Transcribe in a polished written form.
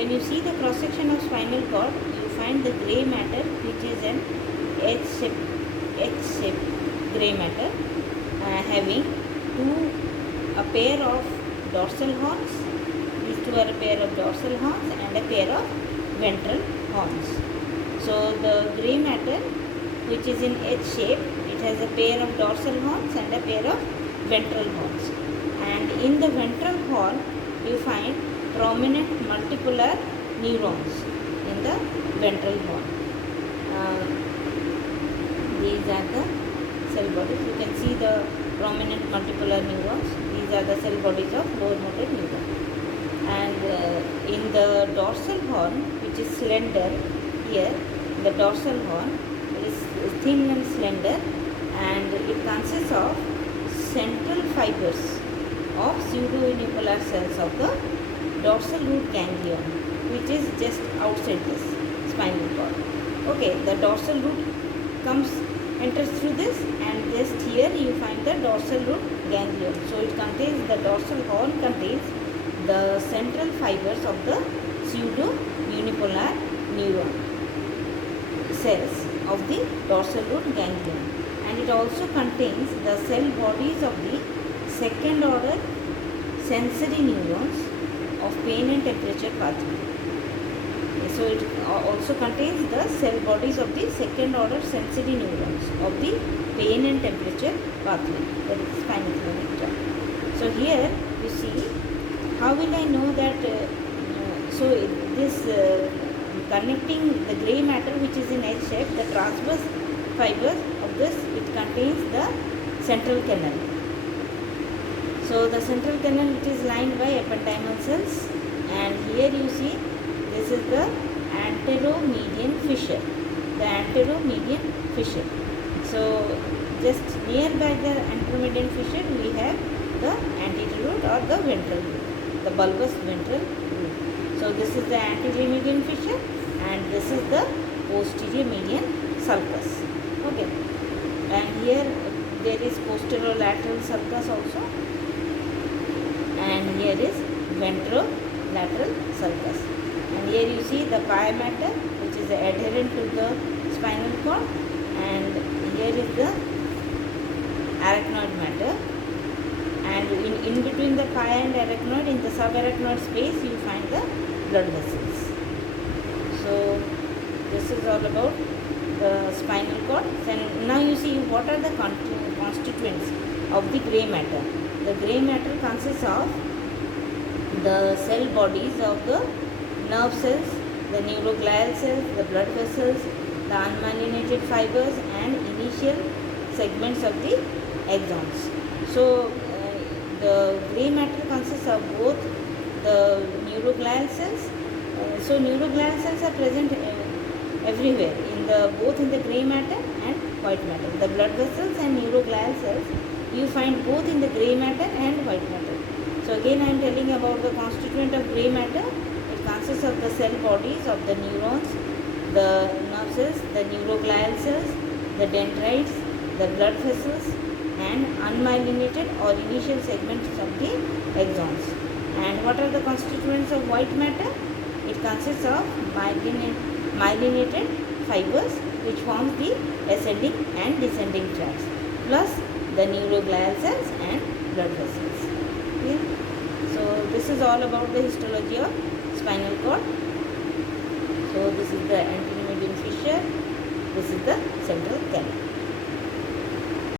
when you see the cross section of spinal cord, you find the grey matter, which is an H-shaped grey matter, having a pair of dorsal horns. These two are a pair of dorsal horns and a pair of ventral horns. So the grey matter, which is in H shape, it has a pair of dorsal horns and a pair of ventral horns. And in the ventral horn, you find prominent multipolar neurons in the ventral horn. These are the cell bodies. You can see the prominent multipolar neurons. These are the cell bodies of lower motor neuron. And in the dorsal horn, which is slender here, the dorsal horn is thin and slender, and it consists of central fibers of pseudounipolar cells of the dorsal root ganglion, which is just outside this spinal cord. Okay, the dorsal root enters through this, and just here you find the dorsal root ganglion. So it contains, the dorsal horn contains the central fibers of the pseudounipolar neuron cells of the dorsal root ganglion, and it also contains the cell bodies of the second order sensory neurons of pain and temperature pathway. So it also contains the cell bodies of the second order sensory neurons of the pain and temperature pathway, that is spinal cord. So here you see, how will I know that, connecting the grey matter, which is in H shape, the transverse fibers of this, it contains the central canal. So the central canal, it is lined by ependymal cells, and here you see this is the anteromedian fissure. The anteromedian fissure. So just nearby the anteromedian fissure we have the anterior root or the ventral root, the bulbous ventral root. So this is the anterior median fissure, and this is the posterior median sulcus. Okay, and here there is posterolateral sulcus also, and here is ventrolateral sulcus. And here you see the pia mater, which is adherent to the spinal cord, and here is the arachnoid matter, and in between the pia and arachnoid, in the subarachnoid space, you find the blood vessels. So this is all about the spinal cord. And now you see what are the constituents of the grey matter. The grey matter consists of the cell bodies of the nerve cells, the neuroglial cells, the blood vessels, the unmyelinated fibers, and initial segments of the axons. So the grey matter consists of both the neuroglial cells. So neuroglial cells are present everywhere, both in the grey matter and white matter. The blood vessels and neuroglial cells you find both in the grey matter and white matter. So again I am telling about the constituent of grey matter. It consists of the cell bodies of the neurons, the nerve cells, the neuroglial cells, the dendrites, the blood vessels, and unmyelinated or initial segments of the axons. And what are the constituents of white matter? It consists of myelinated fibers, which forms the ascending and descending tracts, plus the neuroglial cells and blood vessels. Okay? So this is all about the histology of spinal cord. So this is the anteromedian fissure, this is the central canal.